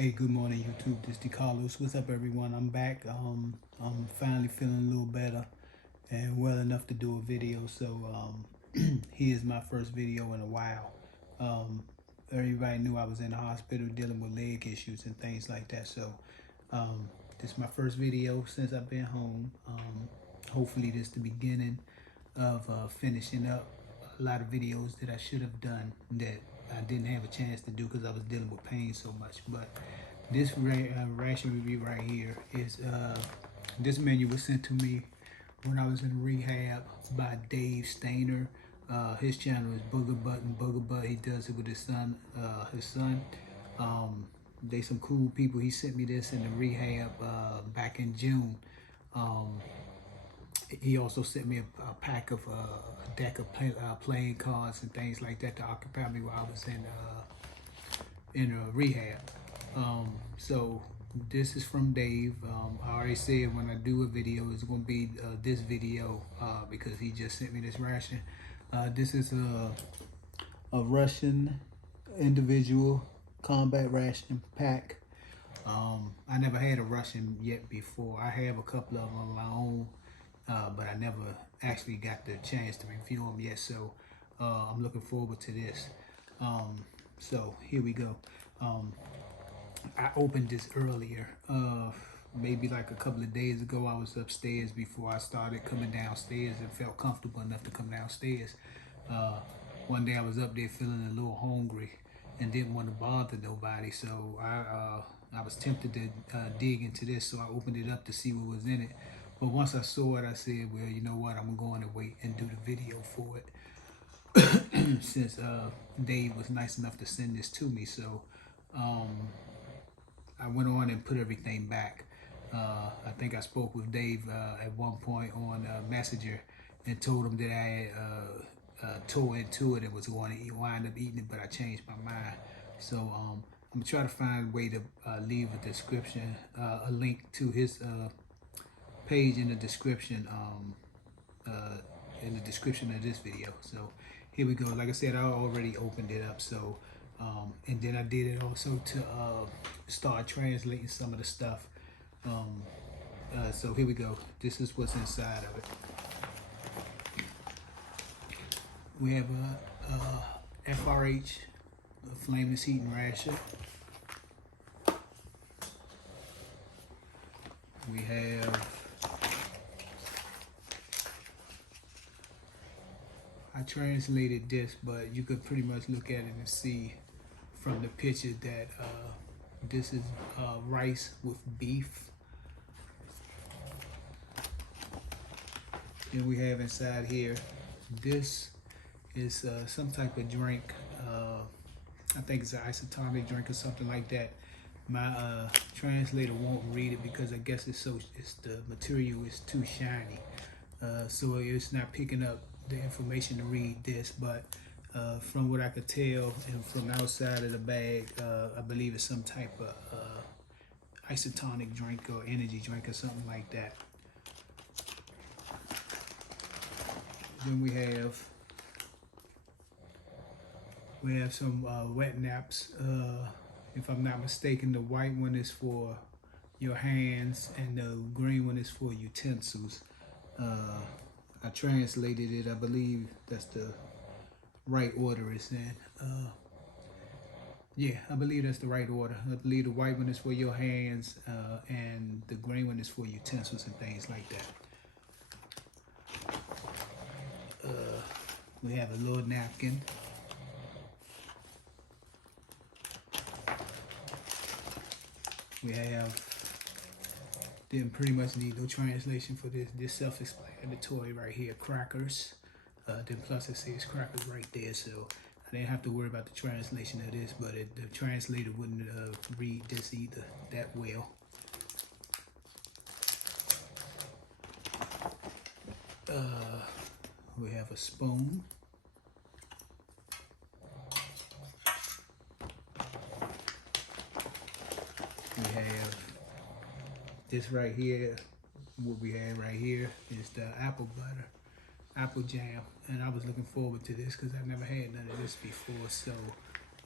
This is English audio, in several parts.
Hey, good morning, YouTube. This is Carlos. What's up, everyone? I'm back. I'm finally feeling a little better and well enough to do a video. So, here's my first video in a while. Um, Everybody knew I was in the hospital dealing with leg issues and things like that. So, this is my first video since I've been home. Hopefully, this is the beginning of finishing up a lot of videos that I should have done that I didn't have a chance to do because I was dealing with pain so much. But this ration review right here is this menu was sent to me when I was in rehab by Dave Stayner. His channel is Booger Butt and Booger Butt. He does it with his son. They some cool people. He sent me this in the rehab back in June. He also sent me a pack of a deck of playing cards and things like that to occupy me while I was in rehab. So this is from Dave. I already said when I do a video, it's going to be this video because he just sent me this ration. This is a Russian individual combat ration pack. I never had a Russian yet before. I have a couple of them on my own, but I never actually got the chance to review them yet. So I'm looking forward to this. So here we go. I opened this earlier, maybe like a couple of days ago. I was upstairs before I started coming downstairs and felt comfortable enough to come downstairs. One day I was up there feeling a little hungry and didn't want to bother nobody, so I was tempted to dig into this, so I opened it up to see what was in it. But once I saw it, I said, well, you know what, I'm going to wait and do the video for it since Dave was nice enough to send this to me. So I went on and put everything back. I think I spoke with Dave at one point on Messenger and told him that I had tore into it and was going to wind up eating it, but I changed my mind. So I'm gonna try to find a way to leave a description, a link to his page in the description, of this video. So here we go. Like I said, I already opened it up. So and then I did it also to start translating some of the stuff. So here we go. This is what's inside of it. We have a FRH, a flameless heating ration. We have, I translated this, but you could pretty much look at it and see from the picture that this is rice with beef. Then we have inside here, this is some type of drink. I think it's an isotonic drink or something like that. My translator won't read it because I guess the material is too shiny, so it's not picking up the information to read this. But from what I could tell and from outside of the bag, I believe it's some type of isotonic drink or energy drink or something like that. Then we have some wet naps. If I'm not mistaken, the white one is for your hands and the green one is for utensils. I translated it. I believe that's the right order it's in. Yeah, I believe that's the right order. I believe the white one is for your hands and the green one is for utensils and things like that. We have a little napkin. We didn't pretty much need no translation for this. This self-explanatory right here, crackers. Then plus it says crackers right there, so I didn't have to worry about the translation of this, but the translator wouldn't read this either that well. We have a spoon. We have this right here. What we have right here is the apple butter, apple jam, and I was looking forward to this because I never had none of this before. So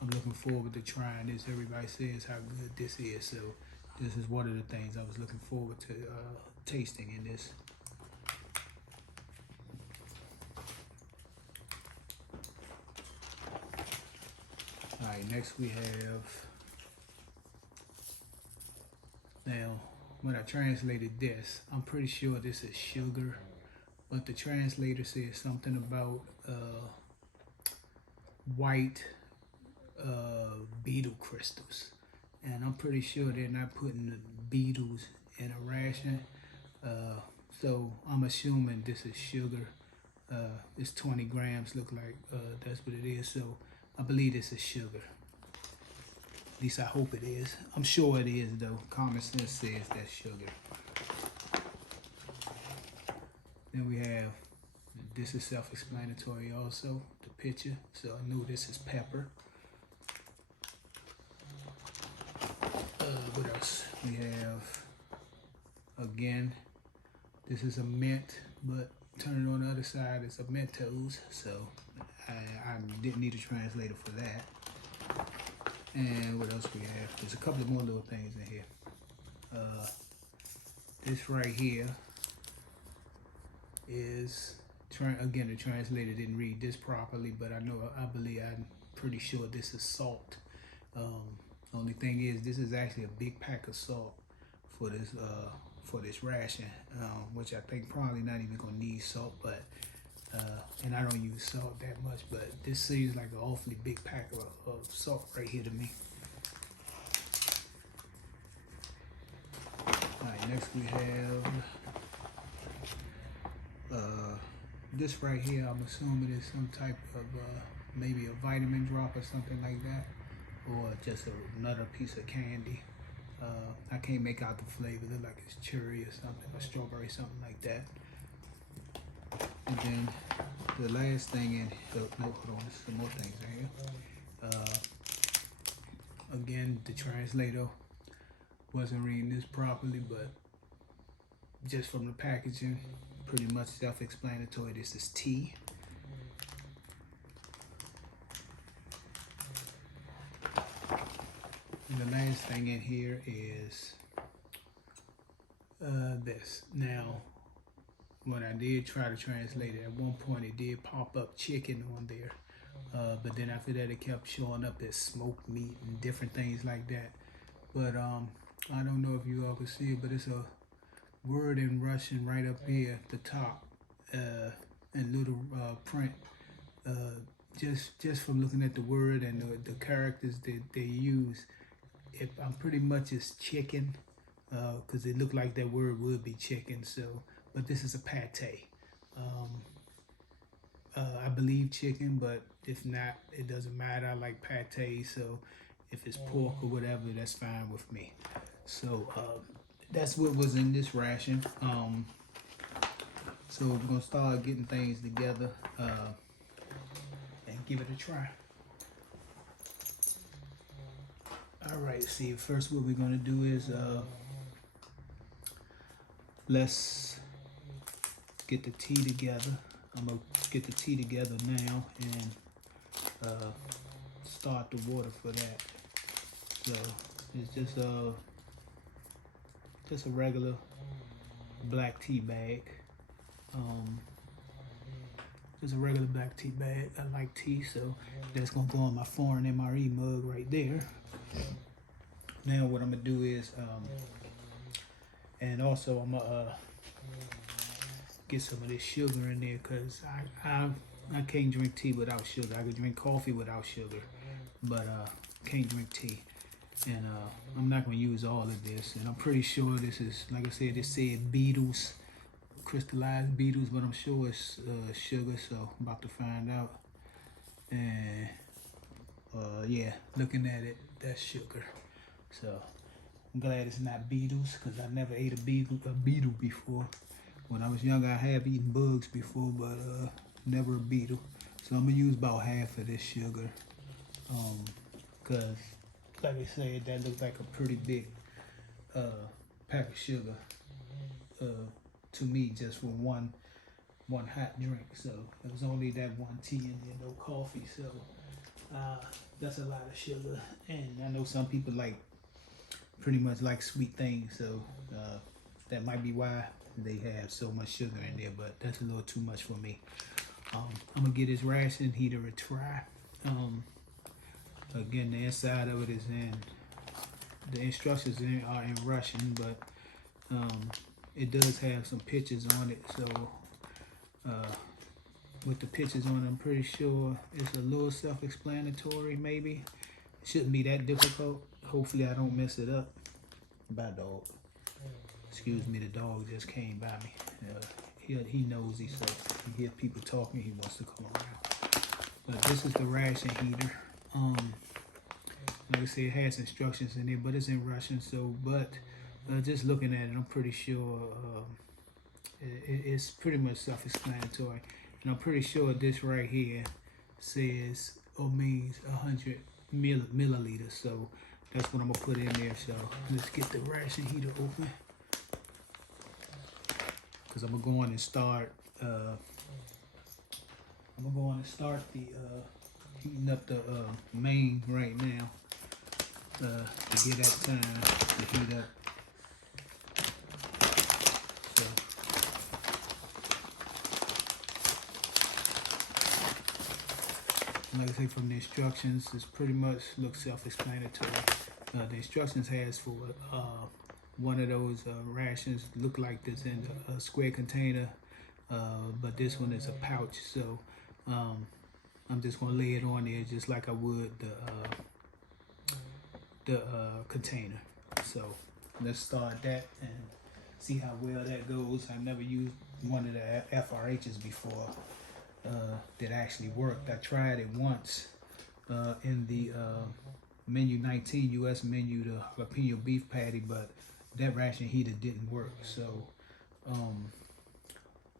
I'm looking forward to trying this. Everybody says how good this is, so this is one of the things I was looking forward to tasting in this. All right, next we have, now when I translated this, I'm pretty sure this is sugar, but the translator says something about white beetle crystals, and I'm pretty sure they're not putting the beetles in a ration, so I'm assuming this is sugar. It's 20 grams, look like that's what it is, so I believe this is sugar. At least I hope it is. I'm sure it is though. Common sense says that's sugar. Then we have, this is self-explanatory also, the picture, so I knew this is pepper. What else? We have, again, this is a mint, but turn it on the other side, it's a Mentos, so I didn't need a translator for that. And what else we have? There's a couple more little things in here. This right here is, again, the translator didn't read this properly, but I'm pretty sure this is salt. Only thing is, this is actually a big pack of salt for this ration, which I think probably not even gonna need salt, but and I don't use salt that much, but this seems like an awfully big pack of salt right here to me. All right, next we have this right here. I'm assuming it's some type of maybe a vitamin drop or something like that, or just another piece of candy. I can't make out the flavor. It looks like it's cherry or something, or strawberry, something like that. And then the last thing in, no, hold on, there's some more things in here. Again, the translator wasn't reading this properly, but just from the packaging, pretty much self-explanatory. This is tea. And the last thing in here is this. Now, when I did try to translate it, at one point it did pop up chicken on there. But then after that, it kept showing up as smoked meat and different things like that. But I don't know if you all can see it, but it's a word in Russian right up here at the top, in little print. Just from looking at the word and the characters that they use, I'm pretty much it's chicken, because it looked like that word would be chicken. So, but this is a pate. I believe chicken, but if not, it doesn't matter. I like pate, so if it's pork or whatever, that's fine with me. So that's what was in this ration. So we're gonna start getting things together and give it a try. All right, see, first what we're gonna do is let's get the tea together. I'm gonna get the tea together now and start the water for that. So it's just a regular black tea bag. Just a regular black tea bag. I like tea, so that's gonna go on my foreign MRE mug right there. Now what I'm gonna do is, and also I'm gonna get some of this sugar in there, because I can't drink tea without sugar. I can drink coffee without sugar, but can't drink tea. And I'm not gonna use all of this, and I'm pretty sure this is, like I said, it said beetles, crystallized beetles, but I'm sure it's sugar, so I'm about to find out. And yeah, looking at it, that's sugar. So I'm glad it's not beetles, because I never ate a beetle before. When I was young, I have eaten bugs before, but never a beetle. So I'm gonna use about half of this sugar, because like I said, that looks like a pretty big pack of sugar to me, just for one hot drink. So it was only that one tea in there, no coffee. So That's a lot of sugar, and I know some people pretty much like sweet things, so that might be why they have so much sugar in there, but that's a little too much for me. I'm gonna get this ration heater a try. Again, the inside of it is the instructions are in Russian, but it does have some pictures on it, so with the pictures on it, I'm pretty sure it's a little self-explanatory, maybe. It shouldn't be that difficult. Hopefully I don't mess it up. Bye, dog. Excuse me, the dog just came by me. He knows so he hears people talking, he wants to come around. But this is the ration heater. Like I said, it has instructions in it, but it's in Russian, so, just looking at it, I'm pretty sure it's pretty much self-explanatory. And I'm pretty sure this right here says or means 100 milliliters. So that's what I'm gonna put in there. So let's get the ration heater open, because I'm gonna go on and start. The heating up the main right now to get that time to heat up. Like I say, from the instructions, it's pretty much looks self-explanatory. The instructions has for one of those rations look like this in a square container, but this one is a pouch. So I'm just gonna lay it on there just like I would the container. So let's start that and see how well that goes. I've never used one of the FRHs before. That actually worked. I tried it once in the menu 19 US menu, the jalapeno beef patty, but that ration heater didn't work. So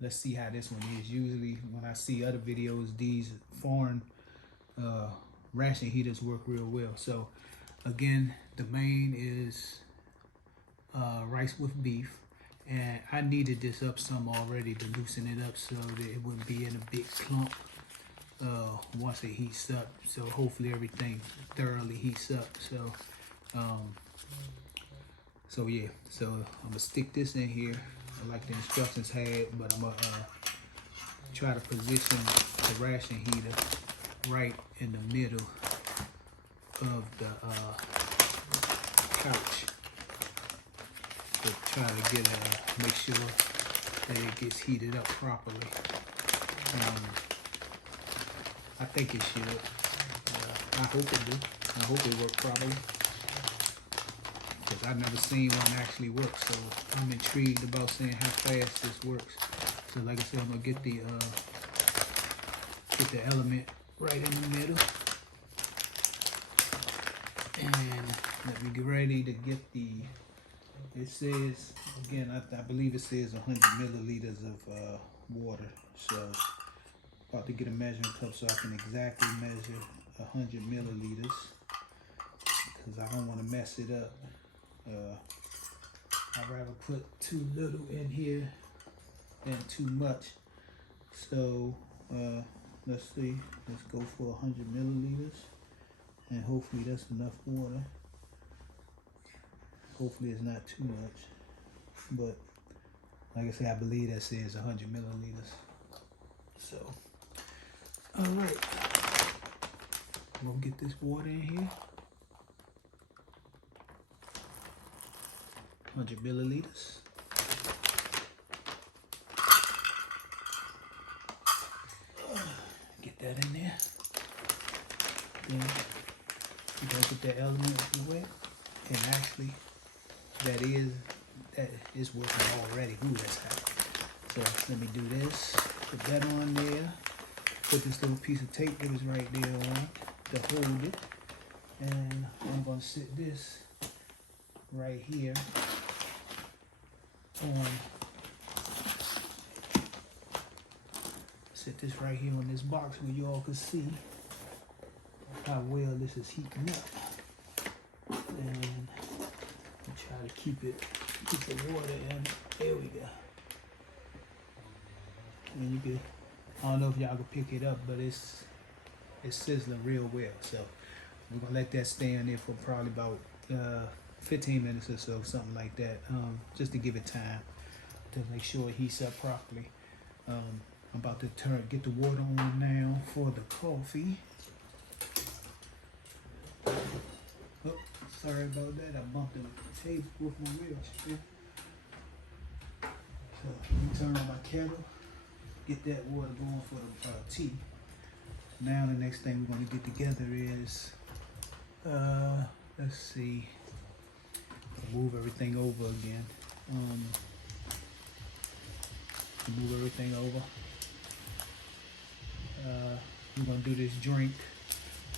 let's see how this one is. Usually when I see other videos, these foreign ration heaters work real well. So again, the main is rice with beef. And I needed this up some already to loosen it up so that it wouldn't be in a big clump once it heats up. So hopefully everything thoroughly heats up. So yeah, so I'm gonna stick this in here like the instructions had, but I'm gonna try to position the ration heater right in the middle of the couch. To try to make sure that it gets heated up properly. I think it should. I hope it do. I hope it works properly, because I've never seen one actually work. So I'm intrigued about seeing how fast this works. So like I said, I'm gonna get the element right in the middle, and let me get ready to get the. It says, again, I believe it says 100 milliliters of water. So, about to get a measuring cup so I can exactly measure 100 milliliters, because I don't want to mess it up. I'd rather put too little in here than too much. So, let's see. Let's go for 100 milliliters, and hopefully that's enough water. Hopefully it's not too much, but like I said, I believe that says 100 milliliters. So, all right, I'm gonna get this water in here. 100 milliliters. Get that in there. Then you gotta get that element wet, and actually. That is working already. Ooh, that's hot. So let me do this. Put that on there. Put this little piece of tape that is right there on to hold it. And I'm going to sit this right here on. Sit this right here on this box where you all can see how well this is heating up. And try to keep the water in. There we go. And you can, I don't know if y'all can pick it up, but it's it's sizzling real well. So we're gonna let that stay in there for probably about 15 minutes or so, something like that, just to give it time to make sure it heats up properly. I'm about to get the water on now for the coffee. Oh, sorry about that. I bumped the table with my wheelchair. So let me turn on my kettle, get that water going for the tea. Now the next thing we're going to get together is, let's see, move everything over again. Move everything over. We're going to do this drink.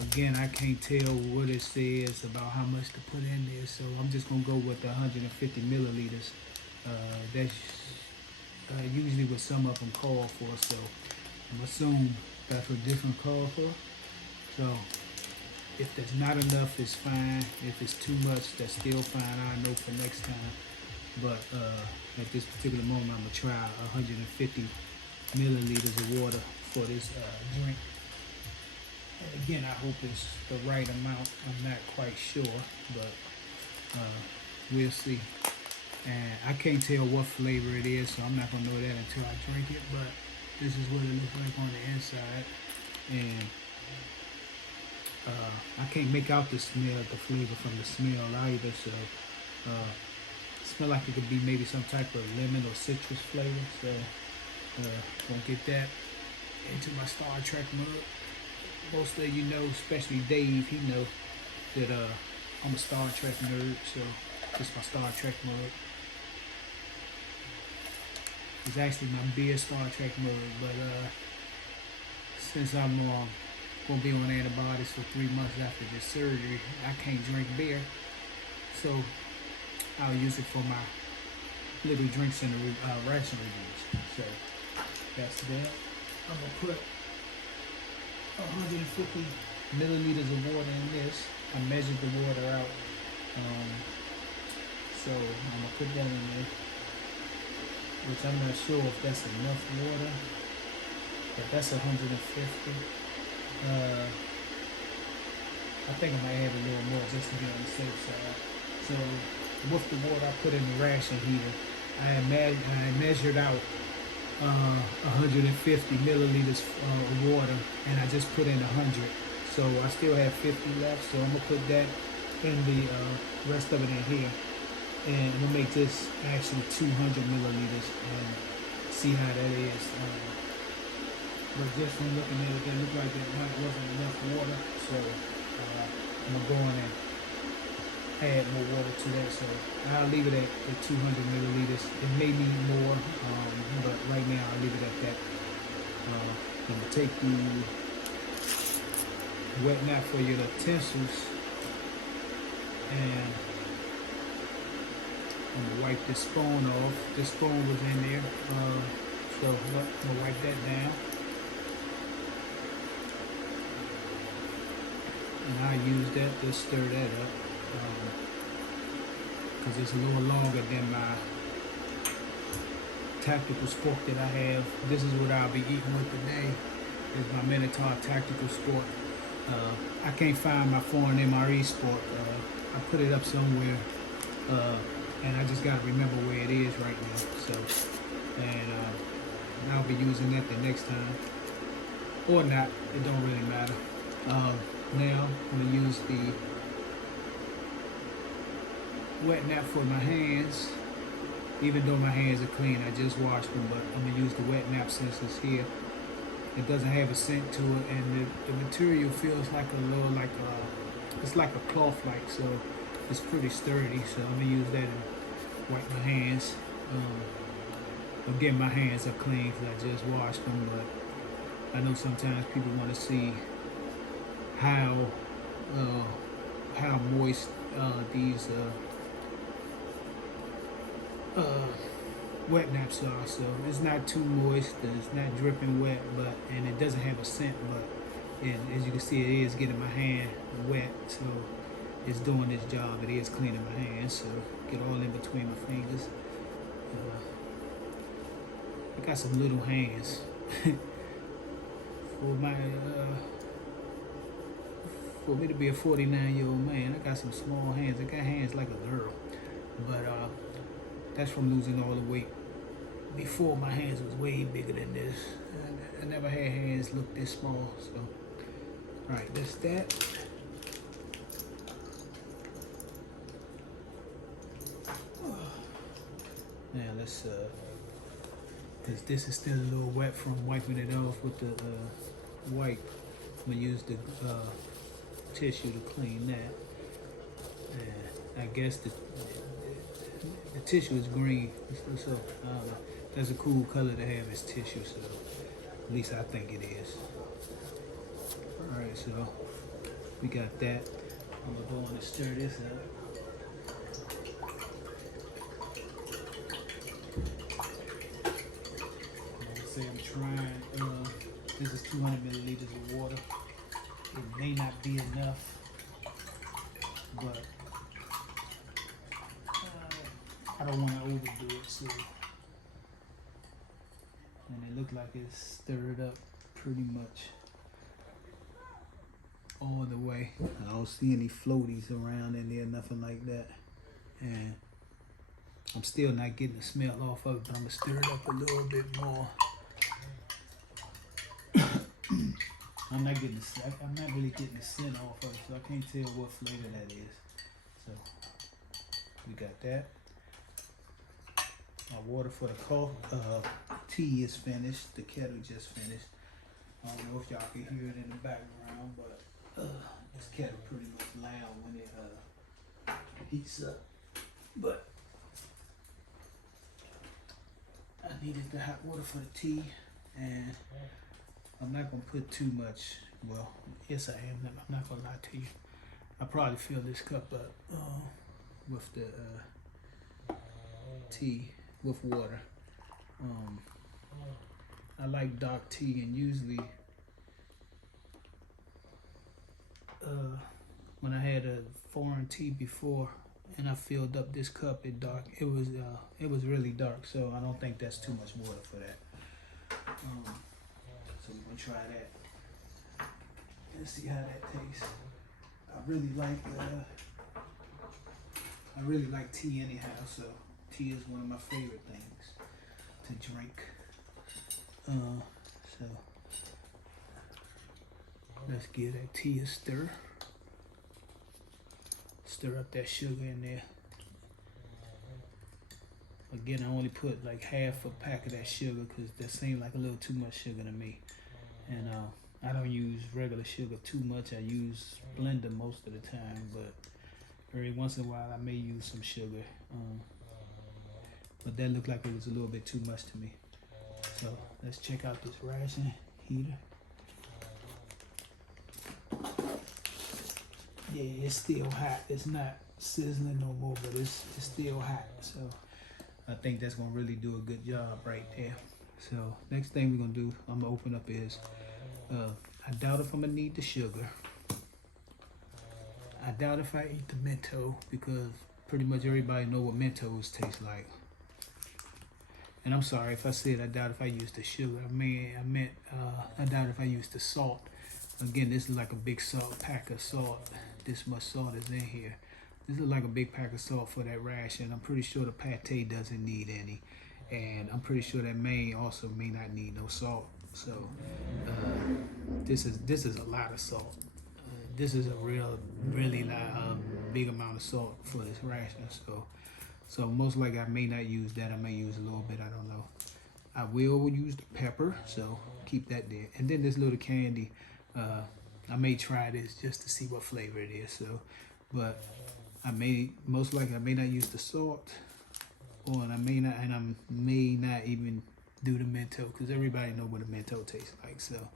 Again, I can't tell what it says about how much to put in there, so I'm just going to go with the 150 milliliters. That's usually what some of them call for, so I'm assuming that's what different call for. So if there's not enough, it's fine. If it's too much, that's still fine. I'll know for next time. But at this particular moment, I'm gonna try 150 milliliters of water for this drink. And again, I hope it's the right amount. I'm not quite sure, but we'll see. And I can't tell what flavor it is, so I'm not gonna know that until I drink it, but this is what it looks like on the inside. And I can't make out the smell, the flavor from the smell either, so it smells like it could be maybe some type of lemon or citrus flavor. So gonna get that into my Star Trek mug. Most of you know, especially Dave, he know that I'm a Star Trek nerd, so this is my Star Trek mug. It's actually my beer Star Trek mug, but since I'm gonna be on antibiotics for 3 months after this surgery, I can't drink beer, so I'll use it for my little drinks in the ration reviews. So that's that. I'm gonna put 150 milliliters of water in this. I measured the water out, so I'm gonna put that in there, which I'm not sure if that's enough water, but that's 150. I think I might add a little more just to be on the safe side. So with the water I put in the ration heater, I measured out 150 milliliters of water, and I just put in 100. So I still have 50 left, so I'm gonna put that in the rest of it in here. And I'm gonna make this actually 200 milliliters and see how that is. But just from looking at it, it looked like there wasn't enough water. So I'm gonna go on and add more water to that. So I'll leave it at 200 milliliters. It may need more, but right now I'll leave it at that. I'm gonna take the wet nap for your utensils, and I'm gonna wipe this spoon off. This spoon was in there, so I'm gonna wipe that down. And I use that to stir that up, because it's a little longer than my tactical sport that I have. This is what I'll be eating with today, is my Minotaur tactical sport. I can't find my foreign MRE sport. I put it up somewhere, and I just gotta remember where it is right now. So, and I'll be using that the next time, or not. It don't really matter. Now I'm gonna use the wet nap for my hands. Even though my hands are clean, I just washed them, but I'm gonna use the wet nap since it's here. It doesn't have a scent to it, and the material feels like a little it's like a cloth like, so it's pretty sturdy. So I'm gonna use that and wipe my hands. Again, my hands are clean because I just washed them, but I know sometimes people want to see how moist these wet naps are. So it's not too moist, it's not dripping wet, and it doesn't have a scent, but as you can see, it is getting my hand wet, so it's doing its job. It is cleaning my hands, so get all in between my fingers. I got some little hands for my For me to be a 49-year-old man, I got some small hands. I got hands like a girl. But that's from losing all the weight. Before, my hands was way bigger than this. I never had hands look this small. So, all right, that's that. Now let's, because this is still a little wet from wiping it off with the wipe. I'm gonna use the tissue to clean that. And I guess the tissue is green, so that's a cool color to have as tissue. So at least I think it is. All right, so we got that. I'm gonna go on and stir this up. I'm trying, this is 200 milliliters of water. It may not be enough, but I don't want to overdo it, so. And it looked like it's stirred up pretty much all the way. I don't see any floaties around in there, nothing like that. And I'm still not getting the smell off of it, but I'm gonna stir it up a little bit more. I'm not really getting the scent off of it, so I can't tell what flavor that is. So we got that. My water for the tea is finished. The kettle just finished. I don't know if y'all can hear it in the background, but this kettle pretty much loud when it heats up. But I needed the hot water for the tea, and I'm not gonna put too much. Well, yes I am. I'm not gonna lie to you. I probably fill this cup up with the tea with water. I like dark tea, and usually when I had a foreign tea before and I filled up this cup, it was really dark. So I don't think that's too much water for that. So we're gonna try that. Let's see how that tastes. I really like tea anyhow, so tea is one of my favorite things to drink. So let's give that tea a stir. Stir up that sugar in there. Again, I only put like half a pack of that sugar because that seemed like a little too much sugar to me. And I don't use regular sugar too much. I use blender most of the time, but every once in a while I may use some sugar. But that looked like it was a little bit too much to me. So let's check out this ration heater. Yeah, it's still hot. It's not sizzling no more, but it's still hot. So I think that's gonna really do a good job right there. So next thing we're gonna do, I'm gonna open up is, I doubt if I'm gonna need the sugar. I doubt if I eat the Mentos, because pretty much everybody know what Mentos taste like. And I'm sorry if I said I doubt if I use the sugar. I meant I doubt if I use the salt. Again, this is like a big pack of salt. This much salt is in here. This is like a big pack of salt for that ration. I'm pretty sure the Pate doesn't need any. And I'm pretty sure that main also may not need no salt. So this is a lot of salt. This is a really big amount of salt for this ration. So most likely I may not use that. I may use a little bit. I don't know. I will use the pepper, so keep that there. And then this little candy. I may try this just to see what flavor it is. So, but most likely I may not use the salt, or I may not even do the Mentos, because everybody know what a Mentos tastes like. So,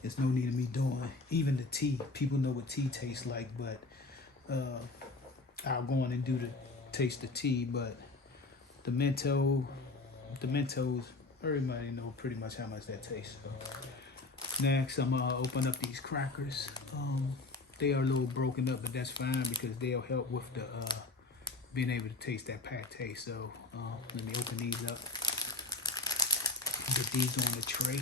there's no need of me doing even the tea. People know what tea tastes like, but I'll go on and taste the tea. But the Mentos, everybody know pretty much how much that tastes. So. Next, I'm gonna open up these crackers. They are a little broken up, but that's fine because they'll help with the being able to taste that pate. So let me open these up. Get these on the tray.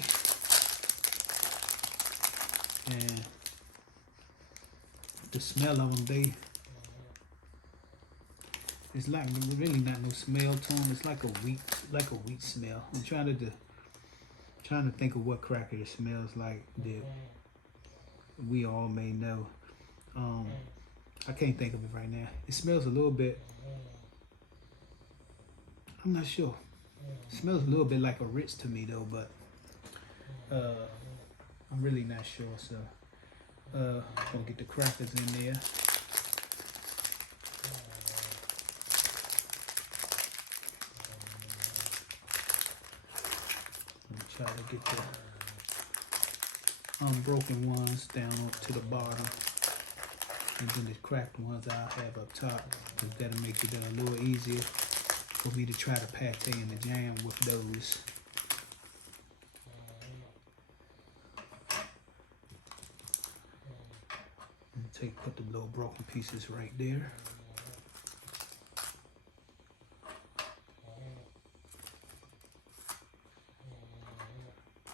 And the smell of them, it's like really not no smell to them. It's like a wheat smell. I'm trying to think of what cracker it smells like that we all may know. I can't think of it right now. It smells a little bit. I'm not sure. It smells a little bit like a Ritz to me though, but I'm really not sure. So gonna get the crackers in there. Try to get the unbroken ones down to the bottom, and then the cracked ones I'll have up top, because that'll make it a little easier for me to try the pate and the jam with those. And put the little broken pieces right there.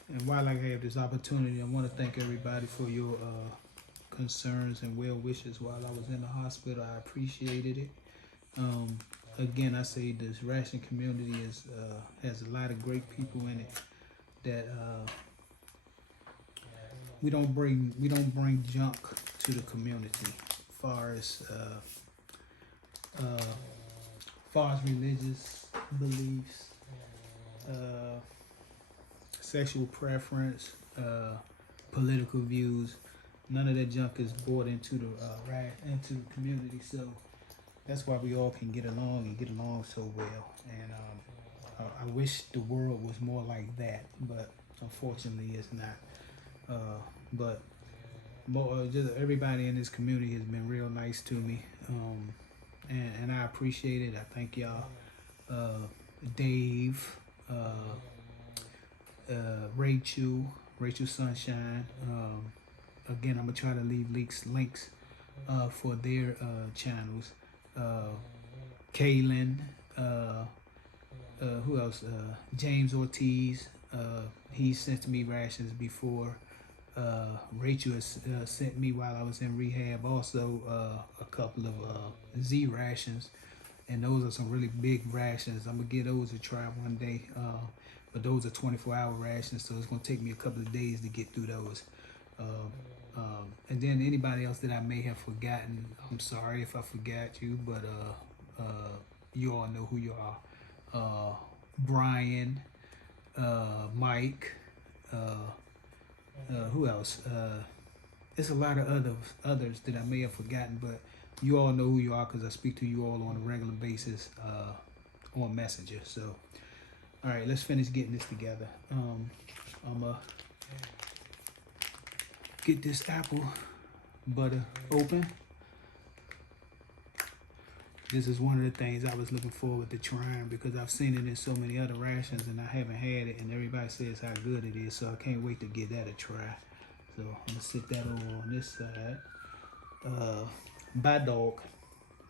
And while I have this opportunity, I want to thank everybody for your concerns and well wishes while I was in the hospital. I appreciated it. Again, I say this ration community has a lot of great people in it that we don't bring junk to the community, far as religious beliefs, sexual preference, political views. None of that junk is brought into the community. So that's why we all can get along and get along so well. And I wish the world was more like that, but unfortunately it's not. But just everybody in this community has been real nice to me, and I appreciate it. I thank y'all, Dave, Rachel Sunshine. Again, I'm gonna try to leave links for their channels. Kaylin, who else? James Ortiz. He sent me rations before. Rachel has sent me while I was in rehab also a couple of Z rations, and those are some really big rations. I'm gonna give those a try one day, but those are 24-hour rations, so it's gonna take me a couple of days to get through those. And then anybody else that I may have forgotten, I'm sorry if I forgot you, but you all know who you are. Brian, Mike, who else? There's a lot of others that I may have forgotten, but you all know who you are because I speak to you all on a regular basis on Messenger. So, all right, let's finish getting this together. I'm gonna get this apple butter open. This is one of the things I was looking forward to trying because I've seen it in so many other rations and I haven't had it, and everybody says how good it is, so I can't wait to give that a try. So I'm gonna sit that over on this side. Bye, dog.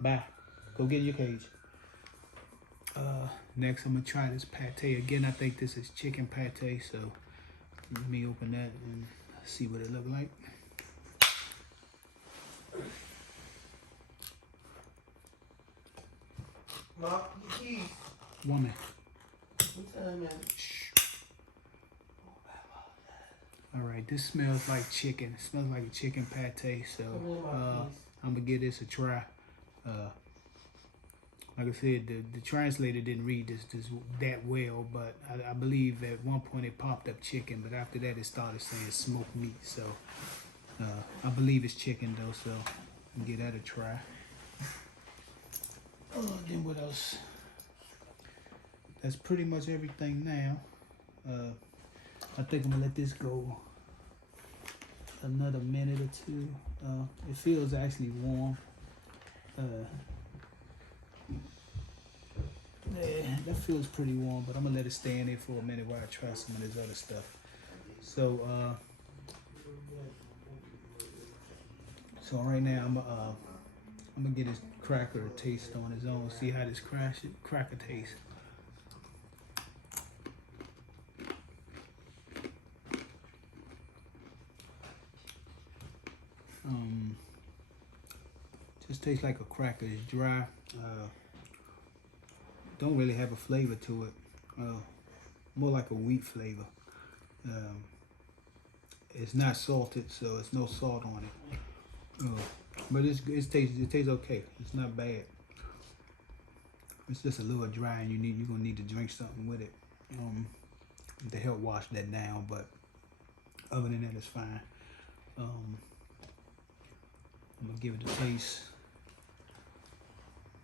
Bye. Go get in your cage. Next I'm gonna try this pate. Again, I think this is chicken pate, so let me open that and see what it look like. Mom, your keys. Woman. What time is it? Shh. All right, this smells like chicken. It smells like a chicken pate, so I'm gonna give this a try. Like I said, the translator didn't read this that well, but I believe at one point it popped up chicken, but after that it started saying smoked meat. So I believe it's chicken though, so I'll give that a try. Then what else? That's pretty much everything now. I think I'm gonna let this go another minute or two. It feels actually warm. Yeah, that feels pretty warm, but I'm gonna let it stay in there for a minute while I try some of this other stuff. So right now I'm gonna get this cracker to taste on its own, see how this cracker tastes. tastes like a cracker. It's dry. Don't really have a flavor to it. More like a wheat flavor. Um, it's not salted, so it's no salt on it. But it tastes okay. It's not bad. It's just a little dry, and you're gonna need to drink something with it to help wash that down. But other than that, it's fine. I'm gonna give it a taste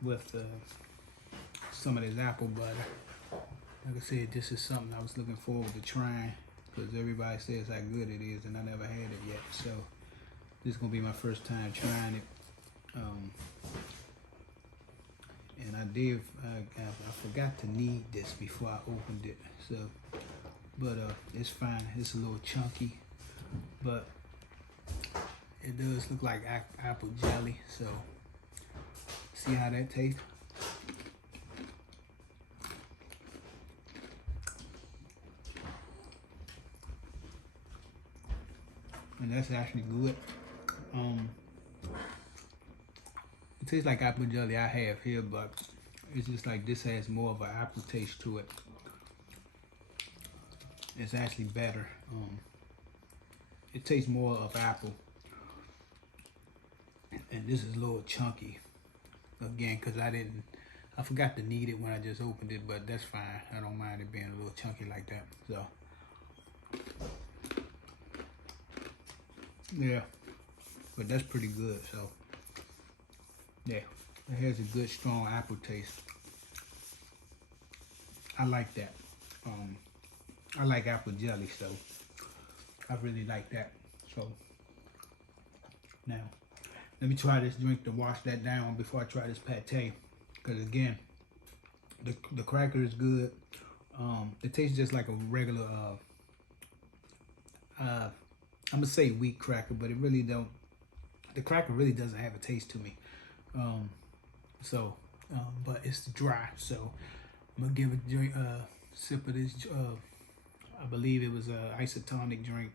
with some of this apple butter. Like I said, this is something I was looking forward to trying because everybody says how good it is, and I never had it yet. So this is gonna be my first time trying it. And I forgot to knead this before I opened it. So, but it's fine. It's a little chunky, but it does look like apple jelly. So, see how that tastes. And that's actually good. It tastes like apple jelly I have here, but it's just like this has more of an apple taste to it. It's actually better. It tastes more of apple. And this is a little chunky. Again, because I forgot to knead it when I just opened it, but that's fine. I don't mind it being a little chunky like that. So, yeah. But that's pretty good, so. Yeah, it has a good, strong apple taste. I like that. I like apple jelly, so I really like that. So now, let me try this drink to wash that down before I try this pate. Because again, the cracker is good. It tastes just like a regular, I'm gonna say wheat cracker, but it really don't. The cracker really doesn't have a taste to me. But it's dry, so I'm gonna give it a sip of this. I believe it was a isotonic drink.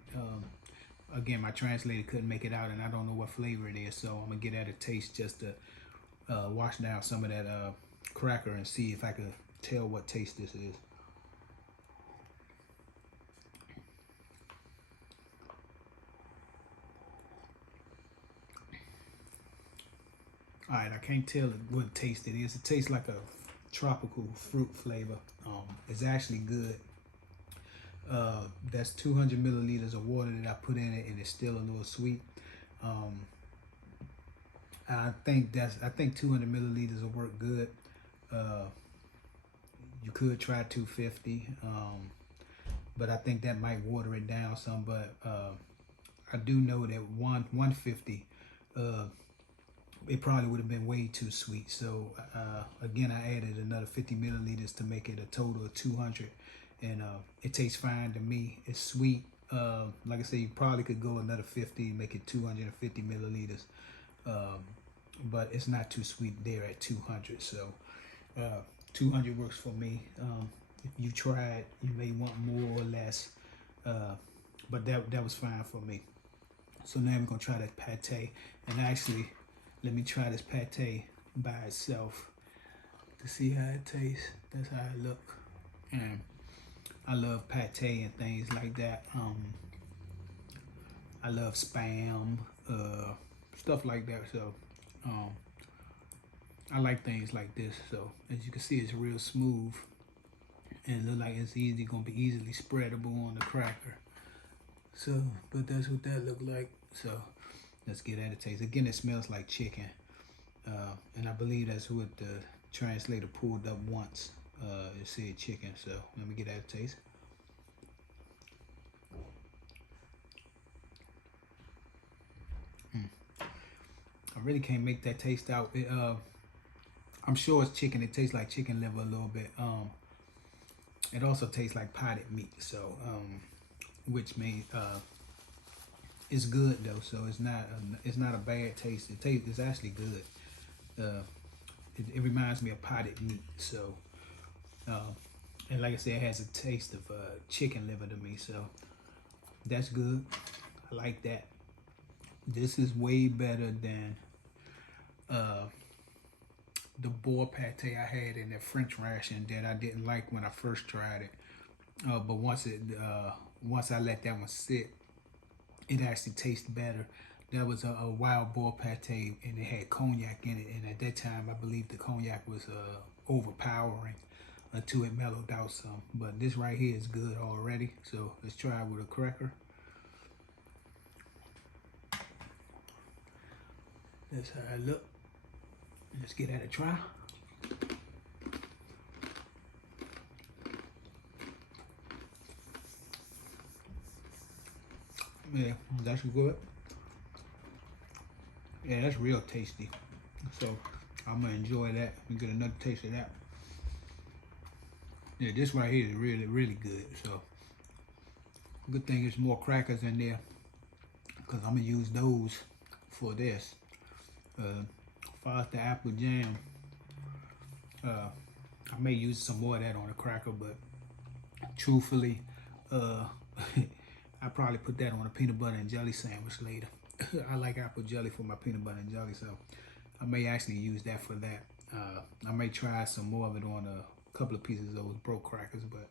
Again, my translator couldn't make it out, and I don't know what flavor it is, so I'm gonna get at a taste just to wash down some of that cracker and see if I could tell what taste this is. All right, I can't tell what taste it is. It tastes like a tropical fruit flavor. It's actually good. That's 200 milliliters of water that I put in it, and it's still a little sweet. I think 200 milliliters will work good. You could try 250, but I think that might water it down some. But I do know that 150. It probably would have been way too sweet. So again, I added another 50 milliliters to make it a total of 200, and it tastes fine to me. It's sweet. Like I said, you probably could go another 50, make it 250 milliliters, but it's not too sweet there at 200. So 200 works for me. If you try it, you may want more or less, but that was fine for me. So now we're gonna try that pate, and actually, let me try this pate by itself to see how it tastes. That's how it look. And I love pate and things like that. I love spam, stuff like that. So I like things like this. So as you can see, it's real smooth, and it look like it's gonna be easily spreadable on the cracker. So, but that's what that look like. So let's get at a taste. Again, it smells like chicken. And I believe that's what the translator pulled up once. It said chicken. So let me get at a taste. I really can't make that taste out. I'm sure it's chicken. It tastes like chicken liver a little bit. It also tastes like potted meat. So, which means it's good though. So it's not a bad taste. It's actually good. It reminds me of potted meat. So, and like I said, it has a taste of chicken liver to me. So that's good. I like that. This is way better than the boar pate I had in that French ration that I didn't like when I first tried it. But once I let that one sit, it actually tastes better. That was a wild boar pate, and it had cognac in it. And at that time, I believe the cognac was overpowering until it mellowed out some. But this right here is good already. So let's try it with a cracker. That's how I look. Let's get that a try. Yeah, that's good. Yeah, that's real tasty. So I'm gonna enjoy that and get another taste of that. Yeah, this right here is really, really good. So good thing there's more crackers in there because I'm gonna use those for this. As far as the apple jam, I may use some more of that on a cracker, but truthfully, I probably put that on a peanut butter and jelly sandwich later. I like apple jelly for my peanut butter and jelly, so I may actually use that for that. I may try some more of it on a couple of pieces of those broke crackers, but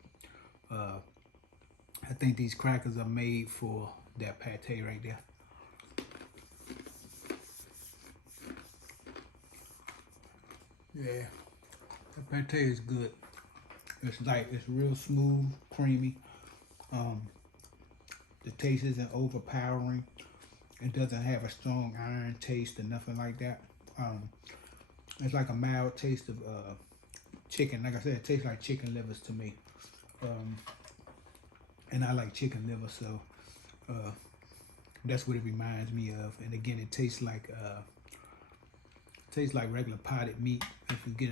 I think these crackers are made for that pate right there. Yeah, the pate is good. It's real smooth, creamy. The taste isn't overpowering. It doesn't have a strong iron taste or nothing like that. It's like a mild taste of chicken. Like I said, it tastes like chicken livers to me. And I like chicken liver, so that's what it reminds me of. And again, it tastes like regular potted meat. If you get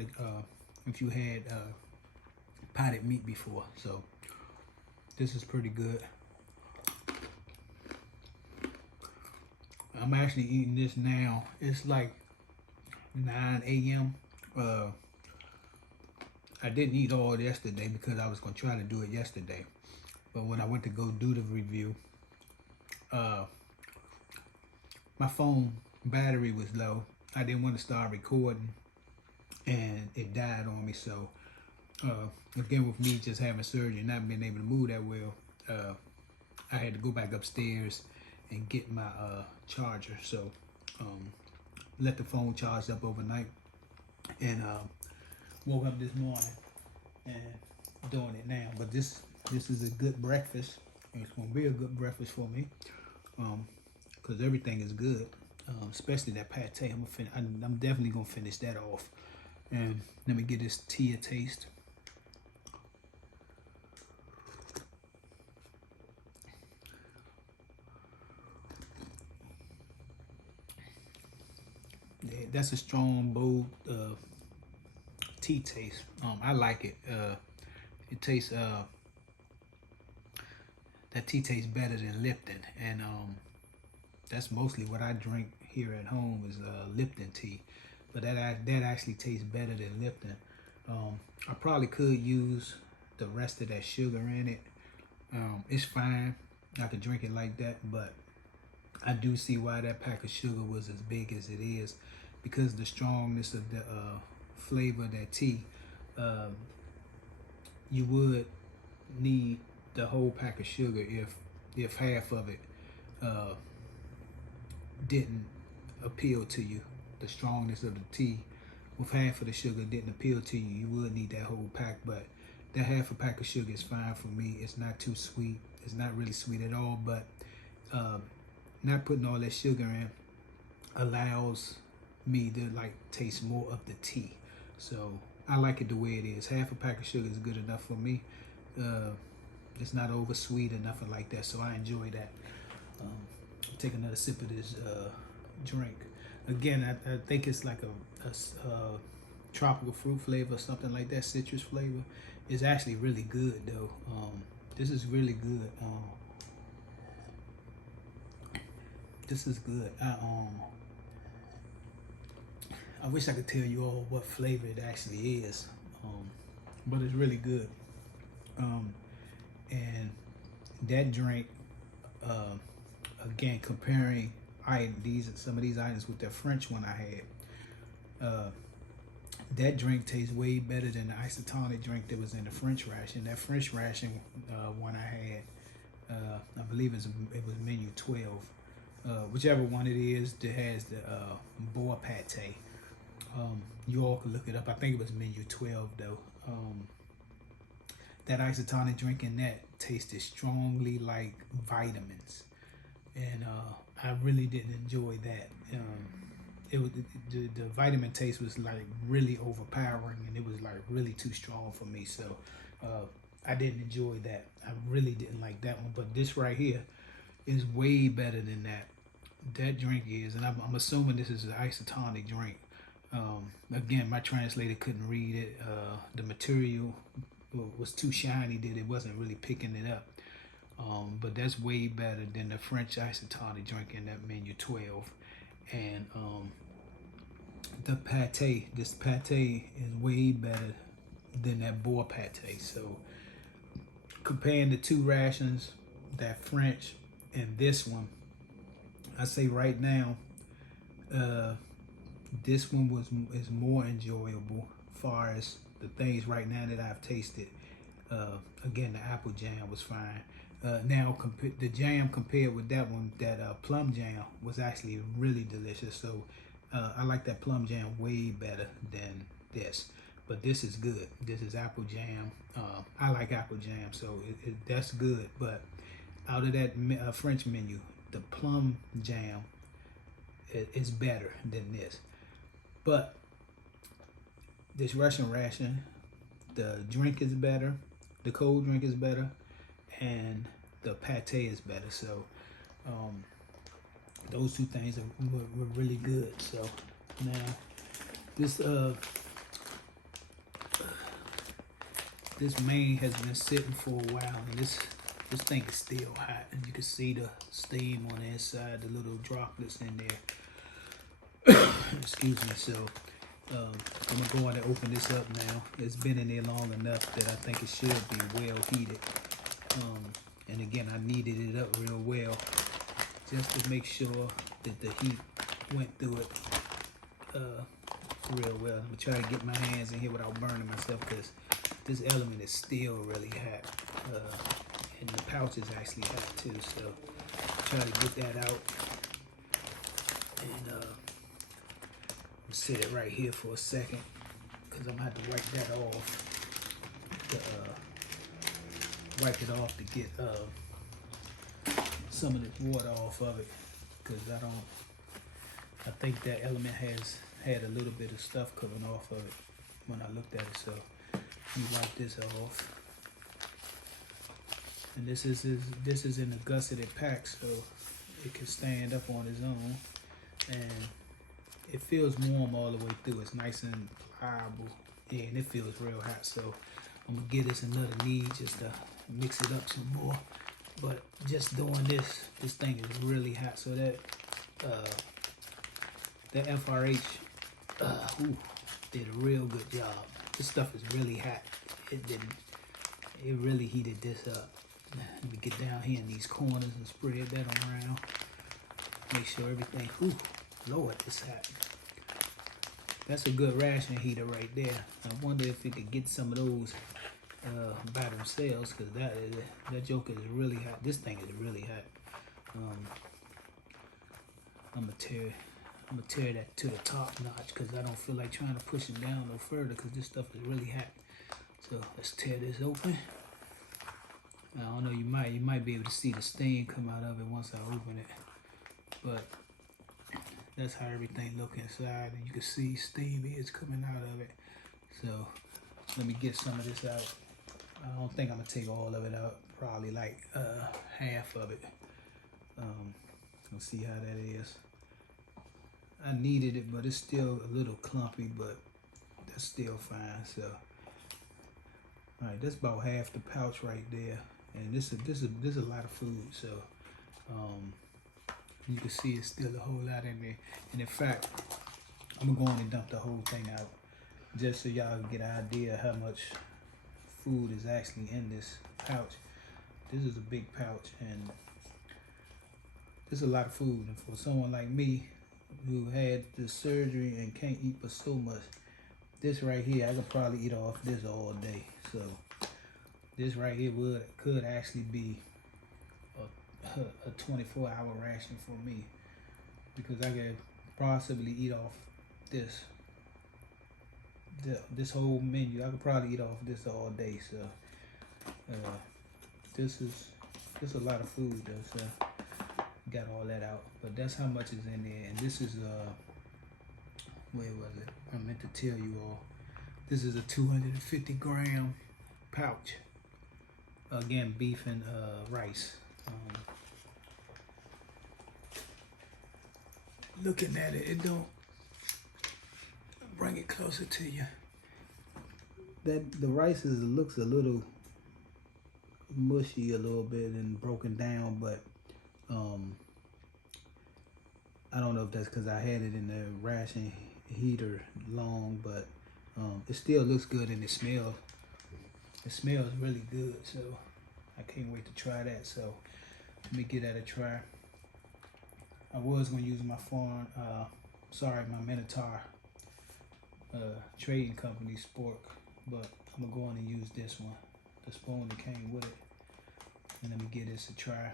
if you had potted meat before, so this is pretty good. I'm actually eating this now. It's like 9 a.m. I didn't eat all yesterday because I was gonna try to do it yesterday. But when I went to go do the review, my phone battery was low. I didn't want to start recording, and it died on me. So again, with me just having surgery and not being able to move that well, I had to go back upstairs and get my charger. So let the phone charge up overnight, and woke up this morning and doing it now. But this is a good breakfast. It's gonna be a good breakfast for me, because everything is good, especially that pate. I'm definitely gonna finish that off. And let me get this tea a taste. Yeah, that's a strong, bold tea taste. I like it. It tastes that tea tastes better than Lipton, and that's mostly what I drink here at home is Lipton tea. But that actually tastes better than Lipton. I probably could use the rest of that sugar in it. It's fine. I could drink it like that, but I do see why that pack of sugar was as big as it is, because the strongness of the flavor of that tea. You would need the whole pack of sugar if half of it didn't appeal to you. The strongness of the tea with half of the sugar didn't appeal to you. You would need that whole pack, but that half a pack of sugar is fine for me. It's not too sweet. It's not really sweet at all, but not putting all that sugar in allows me to like taste more of the tea. So I like it the way it is. Half a pack of sugar is good enough for me. It's not over sweet or nothing like that, so I enjoy that. Take another sip of this drink. Again, I think it's like a tropical fruit flavor, something like that, citrus flavor. It's actually really good though. This is really good. This is good. I wish I could tell you all what flavor it actually is, but it's really good. And that drink, again, comparing some of these items with that French one I had, That drink tastes way better than the isotonic drink that was in the French ration. That French ration one I had, I believe it was menu 12. Whichever one it is that has the boar pate. You all can look it up. I think it was menu 12 though. That isotonic drink in that tasted strongly like vitamins, and I really didn't enjoy that. It was the vitamin taste was like really overpowering, and it was like really too strong for me. So I didn't enjoy that. I really didn't like that one. But this right here is way better than that. That drink is, and I'm assuming this is an isotonic drink. Again, my translator couldn't read it. The material was too shiny that it wasn't really picking it up. But that's way better than the French isotonic drink in that menu 12. And the pate, this pate is way better than that boar pate. So comparing the two rations, that French and this one, I say right now, this one is more enjoyable far as the things right now that I've tasted. Again, the apple jam was fine. Now the jam compared with that one, that plum jam was actually really delicious. So I like that plum jam way better than this. But this is good. This is apple jam. I like apple jam, so that's good. But out of that French menu, the plum jam is better than this. But this Russian ration, the drink is better, the cold drink is better, and the pate is better. So those two things were really good. So now this main has been sitting for a while, and this thing is still hot, and you can see the steam on the inside, the little droplets in there. Excuse me. So I'm gonna go on and open this up now. It's been in there long enough that I think it should be well heated. And again, I kneaded it up real well just to make sure that the heat went through it real well. I'm gonna try to get my hands in here without burning myself, because this element is still really hot. And the pouch is actually hot too, so try to get that out. And set it right here for a second, because I'm gonna have to wipe that off. Wipe it off to get some of this water off of it, because I think that element has had a little bit of stuff coming off of it when I looked at it. So you wipe this off. And this is in a gusseted pack, so it can stand up on its own, and it feels warm all the way through. It's nice and pliable, and it feels real hot. So I'm gonna give this another knead just to mix it up some more. But just doing this thing is really hot. So that FRH did a real good job. This stuff is really hot. It really heated this up. Let me get down here in these corners and spread that around. Make sure everything, Lord, it's hot. That's a good ration heater right there. I wonder if we could get some of those by themselves, because that joker is really hot. This thing is really hot. I'm gonna tear that to the top notch, because I don't feel like trying to push it down no further, because this stuff is really hot. So let's tear this open. I don't know, you might be able to see the steam come out of it once I open it, but that's how everything look inside, and you can see steam is coming out of it. So let me get some of this out. I don't think I'm gonna take all of it out, probably like half of it. Let's see how that is. I needed it, but it's still a little clumpy, but that's still fine. So all right, that's about half the pouch right there. And this is a lot of food, so you can see it's still a whole lot in there. And in fact, I'm gonna go on and dump the whole thing out, just so y'all get an idea how much food is actually in this pouch. This is a big pouch, and this is a lot of food. And for someone like me, who had the surgery and can't eat but so much. This right here, I could probably eat off this all day. So this right here could actually be a 24-hour ration for me, because I could possibly eat off this this whole menu. I could probably eat off this all day. So this is a lot of food though. So got all that out, but that's how much is in there. And this is where was it? I meant to tell you all. This is a 250 gram pouch. Again, beef and rice. Looking at it, it don't bring it closer to you. That the rice looks a little mushy a little bit and broken down, but I don't know if that's because I had it in the ration heater long, but it still looks good and it smells really good. So I can't wait to try that. So let me give that a try. I was gonna use my my Minotaur trading company spork, but I'm gonna go on and use this one, the spoon that came with it. And let me give this a try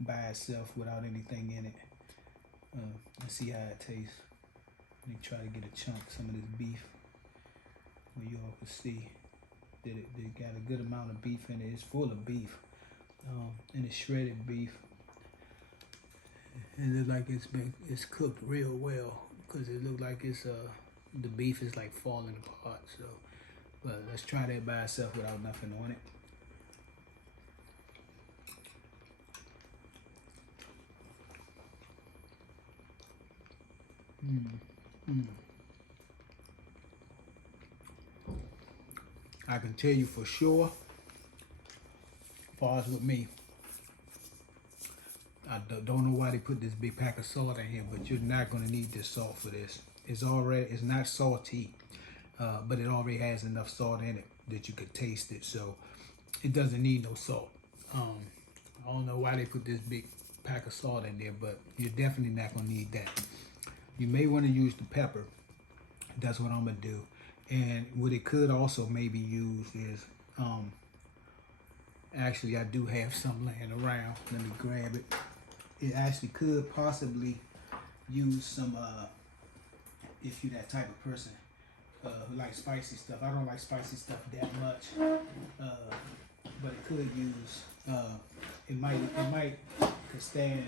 by itself without anything in it. And see how it tastes. Let me try to get a chunk, some of this beef, where you all can see that it got a good amount of beef in it. It's full of beef, and it's shredded beef. It looks like it's cooked real well, because it looks like it's the beef is like falling apart. So, but let's try that by itself without nothing on it. I can tell you for sure, as far as with me, I don't know why they put this big pack of salt in here, but you're not going to need this salt for this. It's not salty, but it already has enough salt in it that you could taste it, so it doesn't need no salt. I don't know why they put this big pack of salt in there, but you're definitely not going to need that. You may want to use the pepper. That's what I'm going to do. And what it could also maybe use is, actually I do have some laying around. Let me grab it. It actually could possibly use some, if you're that type of person who likes spicy stuff. I don't like spicy stuff that much, but it could use, it might could stand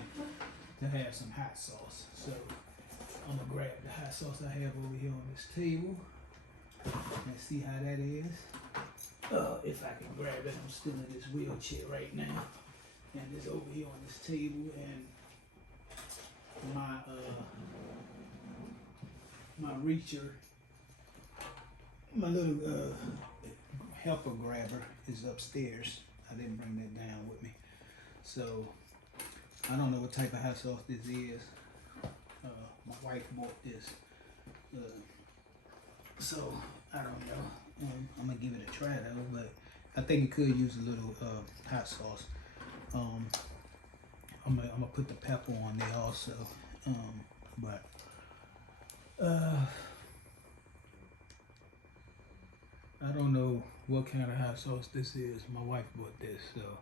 to have some hot sauce. So I'm gonna grab the hot sauce I have over here on this table and see how that is. If I can grab it, I'm still in this wheelchair right now, and it's over here on this table, and my reacher, my little helper grabber is upstairs. I didn't bring that down with me, so I don't know what type of hot sauce this is. My wife bought this, so I don't know. I'm gonna give it a try though, but I think it could use a little hot sauce. I'm gonna put the pepper on there also, but I don't know what kind of hot sauce this is. My wife bought this, so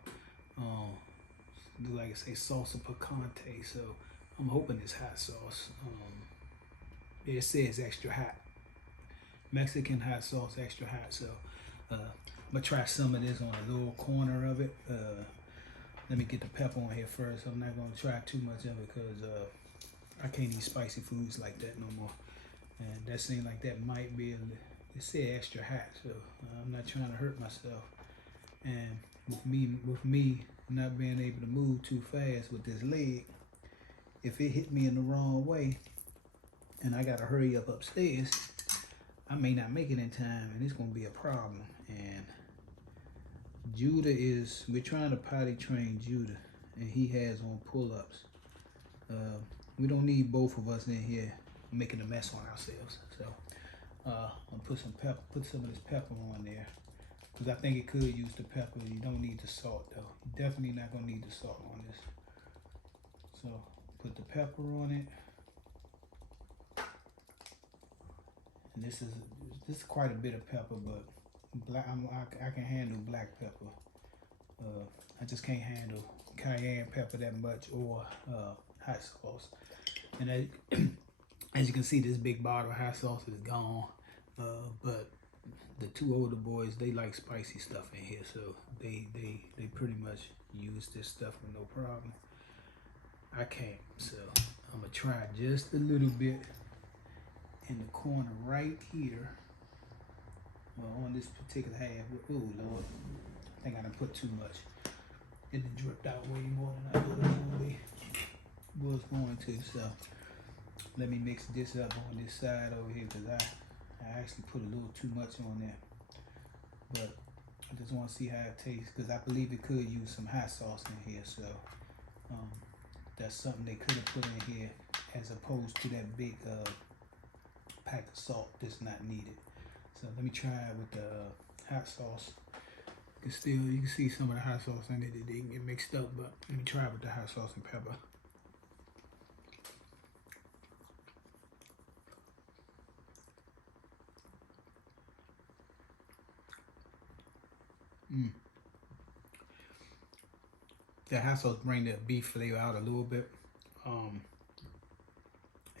like I say, salsa picante. So I'm hoping it's hot sauce. It says extra hot, Mexican hot sauce, extra hot. So I'm gonna try some of this on a little corner of it. Let me get the pepper on here first. I'm not gonna try too much of it because I can't eat spicy foods like that no more. And that seemed like that might be, it said extra hot, so I'm not trying to hurt myself. And with me not being able to move too fast with this leg, if it hit me in the wrong way and I gotta hurry up upstairs, I may not make it in time, and it's gonna be a problem. And we're trying to potty train Judah, and he has on pull-ups. We don't need both of us in here making a mess on ourselves. So I'll put some of this pepper on there, because I think it could use the pepper. You don't need the salt though. You're definitely not gonna need the salt on this. So put the pepper on it. And this is quite a bit of pepper, but I can handle black pepper. I just can't handle cayenne pepper that much, or hot sauce. And as you can see, this big bottle of hot sauce is gone. But the two older boys, they like spicy stuff in here, so they pretty much use this stuff with no problem. I can't, so I'm gonna try just a little bit in the corner right here, on this particular half. Oh Lord, I think I done put too much. It done dripped out way more than I originally was going to. So let me mix this up on this side over here, because I actually put a little too much on there. But I just want to see how it tastes, because I believe it could use some hot sauce in here. So that's something they could have put in here, as opposed to that big pack of salt that's not needed. So let me try it with the hot sauce. You can see some of the hot sauce in it. It didn't get mixed up, but let me try it with the hot sauce and pepper. The hot sauce bring the beef flavor out a little bit.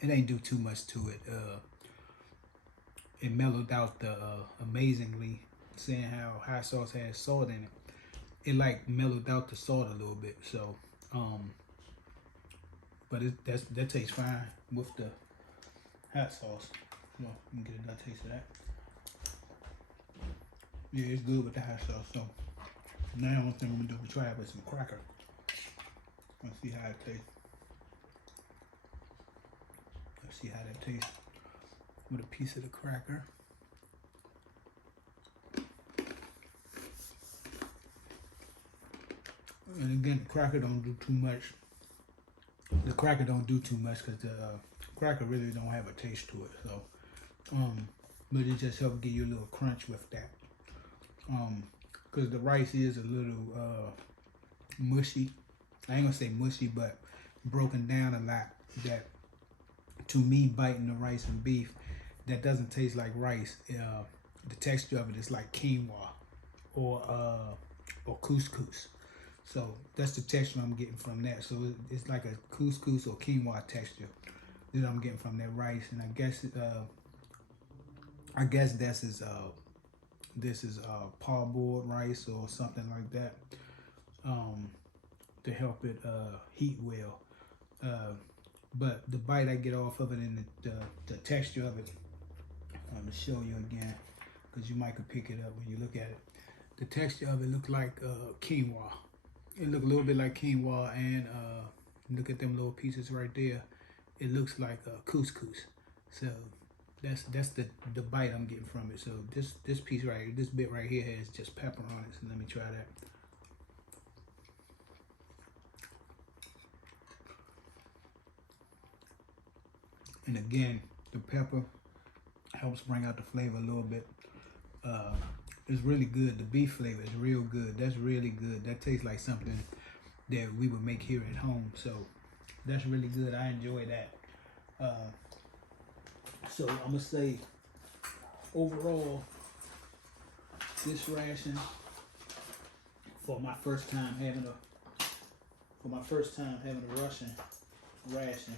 It ain't do too much to it. It mellowed out the amazingly, seeing how hot sauce has salt in it. It like mellowed out the salt a little bit. So, but that tastes fine with the hot sauce. So you can get another taste of that. Yeah, it's good with the hot sauce. So now one thing I'm gonna do is try it with some cracker. Let's see how it tastes. Let's see how that tastes with a piece of the cracker. And again, the cracker don't do too much. The cracker don't do too much because the cracker really don't have a taste to it. So, but it just helps give you a little crunch with that. Because the rice is a little mushy. I ain't gonna say mushy, but broken down a lot. That, to me, biting the rice and beef, that doesn't taste like rice. The texture of it is like quinoa or couscous. So that's the texture I'm getting from that. So it's like a couscous or quinoa texture that I'm getting from that rice. And I guess this is parboiled rice or something like that, to help it heat well. But the bite I get off of it, and the texture of it, I'm gonna show you again, because you might could pick it up when you look at it. The texture of it look like quinoa. It look a little bit like quinoa, and look at them little pieces right there. It looks like couscous. So that's the bite I'm getting from it. So this piece right here, this bit right here has just pepper on it. So let me try that. And again, the pepper helps bring out the flavor a little bit. It's really good. The beef flavor is real good. That's really good. That tastes like something that we would make here at home. So that's really good. I enjoy that. So I'm gonna say, overall, this ration, for my first time having a Russian ration,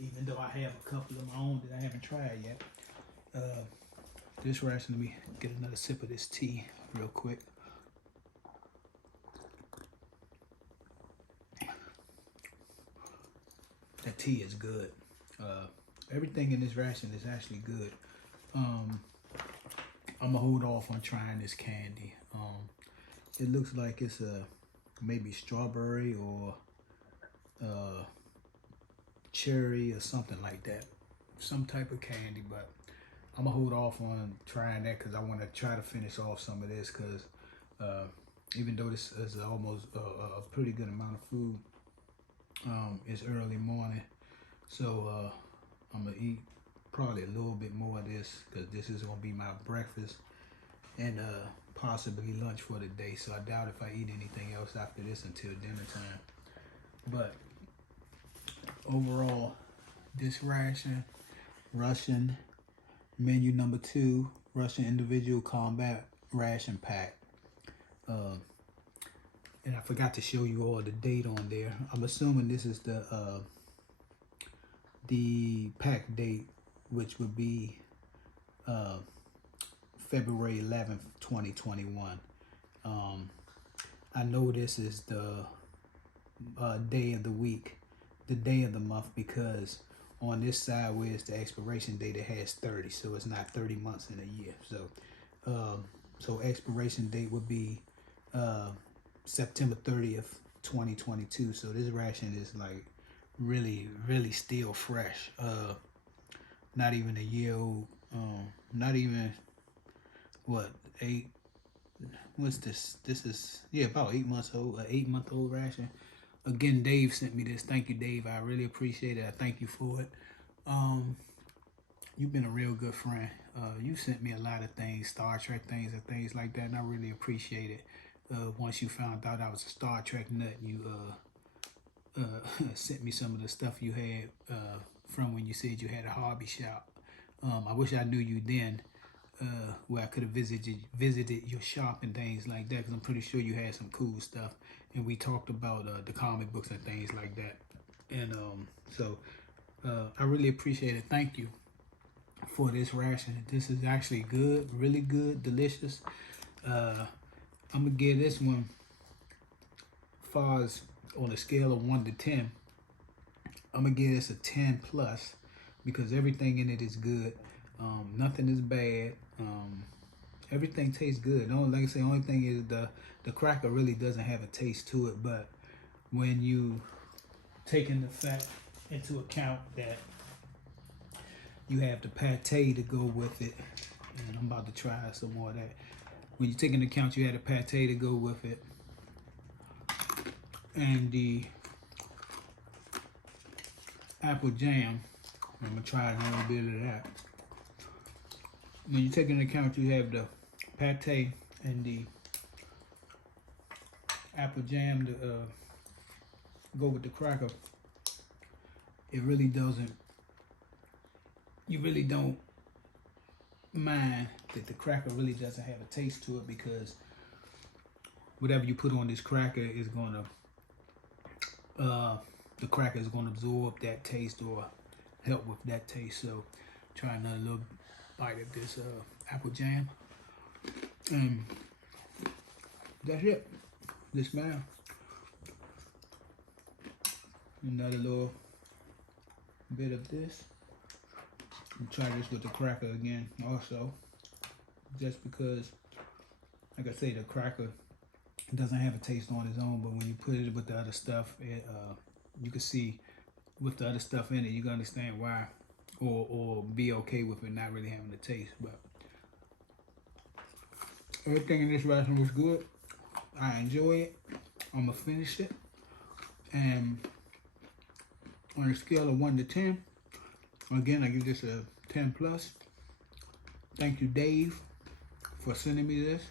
even though I have a couple of my own that I haven't tried yet. This ration, let me get another sip of this tea real quick. That tea is good. Everything in this ration is actually good. I'm gonna hold off on trying this candy. It looks like it's maybe strawberry or cherry or something like that. Some type of candy, but I'm gonna hold off on trying that because I want to try to finish off some of this, because even though this is almost a pretty good amount of food, it's early morning, so I'm gonna eat probably a little bit more of this, because this is gonna be my breakfast and possibly lunch for the day. So I doubt if I eat anything else after this until dinner time. But overall, this Russian Menu number 2, Russian individual combat ration pack. And I forgot to show you all the date on there. I'm assuming this is the pack date, which would be February 11th, 2021. I know this is the day of the week, the day of the month, because on this side where it's the expiration date, it has 30, so it's not 30 months in a year. So expiration date would be September 30th, 2022. So this ration is like really, really still fresh. Not even a year old. Not even what, 8. What's this? This is, yeah, about 8 months old. An 8-month-old ration. Again, Dave sent me this. Thank you, Dave. I really appreciate it. I thank you for it. You've been a real good friend. You sent me a lot of things, Star Trek things and things like that, and I really appreciate it. Once you found out I was a Star Trek nut, you sent me some of the stuff you had from when you said you had a hobby shop. I wish I knew you then, where I could have visited your shop and things like that, because I'm pretty sure you had some cool stuff. And we talked about the comic books and things like that. And so I really appreciate it. Thank you for this ration. This is actually good, really good, delicious. I'm gonna give this one, far as on a scale of 1 to 10, I'm gonna give this a 10 plus, because everything in it is good. Nothing is bad. Everything tastes good. Like I say, only thing is the cracker really doesn't have a taste to it. But when you taking the fact into account that you have the pate to go with it, and I'm about to try some more of that. When you take into account you had a pate to go with it, and the apple jam, I'm gonna try a little bit of that. When you take into account you have the pate and the apple jam to go with the cracker, it really doesn't. You really don't mind that the cracker really doesn't have a taste to it, because whatever you put on this cracker is gonna, the cracker is gonna absorb that taste or help with that taste. So try another little bite of this apple jam, and that's it. This man, another little bit of this. And try this with the cracker again also, just because, like I say, the cracker doesn't have a taste on its own, but when you put it with the other stuff, you can see with the other stuff in it, you can understand why, or be okay with it not really having the taste. But everything in this restaurant was good. I enjoy it. I'm gonna finish it, and on a scale of 1 to 10, again, I give this a 10 plus. Thank you, Dave, for sending me this.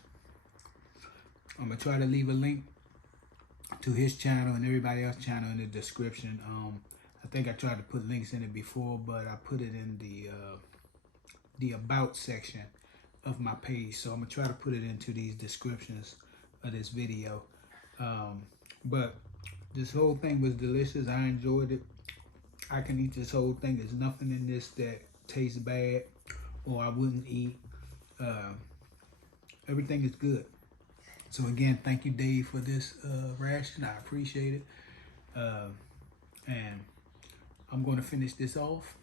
I'm gonna try to leave a link to his channel and everybody else's channel in the description. I think I tried to put links in it before, but I put it in the about section of my page. So I'm gonna try to put it into these descriptions of this video. But this whole thing was delicious. I enjoyed it. I can eat this whole thing. There's nothing in this that tastes bad or I wouldn't eat. Everything is good. So again, thank you, Dave, for this ration. I appreciate it. And I'm going to finish this off.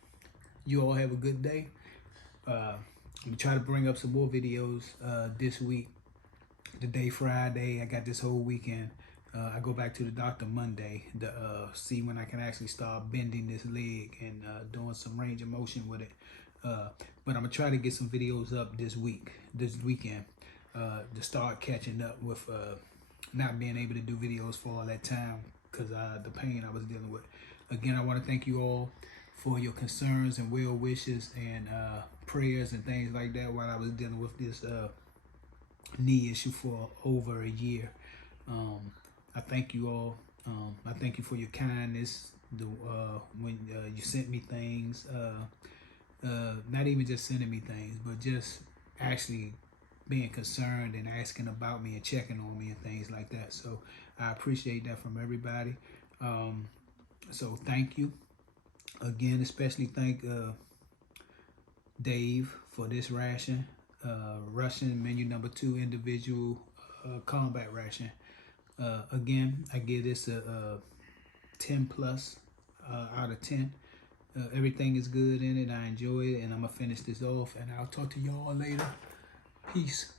You all have a good day. I'm going to try to bring up some more videos this week. Today, Friday, I got this whole weekend. I go back to the doctor Monday to see when I can actually start bending this leg and doing some range of motion with it. But I'm going to try to get some videos up this weekend, to start catching up with not being able to do videos for all that time because the pain I was dealing with. Again, I want to thank you all for your concerns and well wishes and prayers and things like that while I was dealing with this knee issue for over a year. I thank you all. I thank you for your kindness. When you sent me things, not even just sending me things, but just actually being concerned and asking about me and checking on me and things like that. So I appreciate that from everybody. So thank you again, especially thank Dave for this ration, Russian menu number 2 individual combat ration. Again, I give this a 10 plus out of 10. Everything is good in it. I enjoy it, and I'm gonna finish this off, and I'll talk to y'all later. Peace.